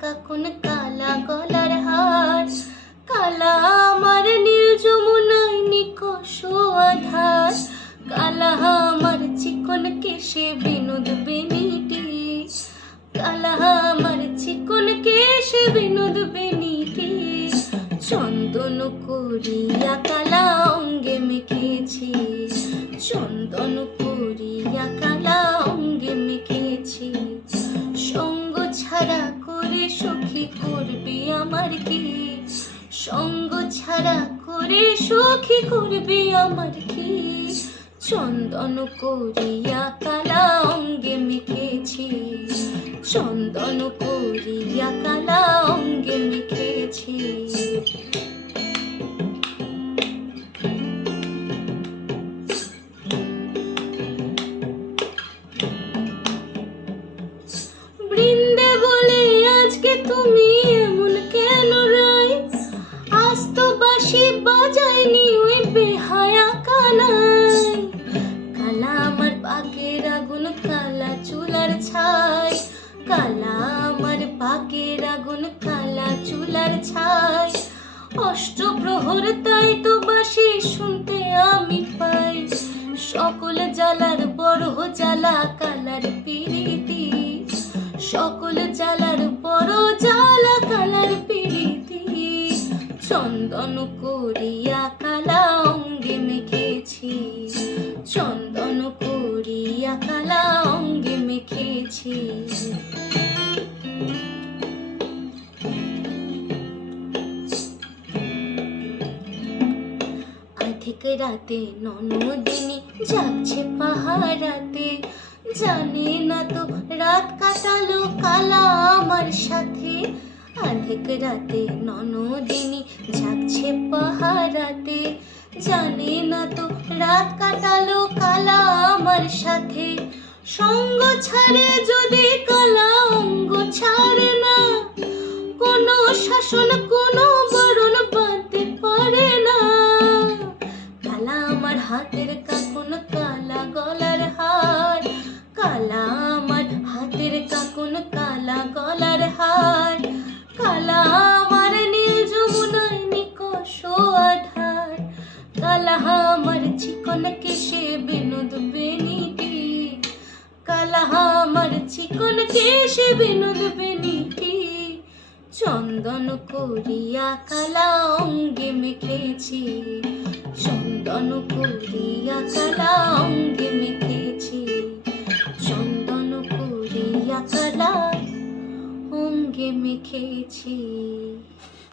কাকুন কালা গলার হার, কালা আমার নীল যমুনায় নিকষ আধার, কালা আমার চিকন কেশে বিনোদ বেনিটি, কালা আমার চিকন কেশে বিনোদ বেনিটি, চন্দন করিয়া কালা অঙ্গে মেখেছি, চন্দন করিয়া কালা অঙ্গে মেখেছি, সঙ্গ ছাড়া করে সখী করবি আমার কি, সঙ্গ ছাড়া করে সখী করবি আমার কি, চন্দন করিয়া কালা অঙ্গে মেখেছি, চন্দন করিয়া কালা অঙ্গে মেখেছি। বৃন্দে বলে আজকে তুমি এমন কেন রায়, আজ তো বাঁশি বাজায়নি ওই বেহায়া কানাই, কালা আমার পাকের আগুন কালা চুলার ছাই, কালা আমার পাকের আগুন কালা চুলার ছাই, অষ্টপ্রহর তাই তো বাঁশি শুনতে আমি পাই, সকল জ্বালার বড় জ্বালা কালার পিরিতি, সকল জ্বালার বড় জ্বালা কালার পিরিতি, চন্দন করিয়া কালা অঙ্গে মেখেছি, চন্দন করিয়া কালা অঙ্গে মেখেছি। আধিক রাতে ননদিনী যাচ্ছে পাহারাতে, জানে না তো রাত কাটালো কালা আমার সাথে, আধিক রাতে ননদিনী যাচ্ছে পাহারাতে, জানে না তো রাত কাটালো কালা আমার সাথে, সঙ্গ ছাড়ে যদি কালা অঙ্গ ছাড়ে না, কোনো শাসন কোনো বরণ বাঁধতে পারে না, কালা আমার হাতের কাকুন কালা গলার হার, কালা আমার হাতের কাকুন কালা গলার হার, কালা আমার নীল যমুনায় নিকষ আধার, কালা আমার চিকন কেশে বিনোদ বেনিটি, কালা আমার চিকন কেশে বিনোদ বেনিটি, চন্দন করিয়া কালা অঙ্গে মেখেছি, চন্দন করিয়া কালা অঙ্গে মেখেছি, চন্দন করিয়া কালা অঙ্গে মেখেছি।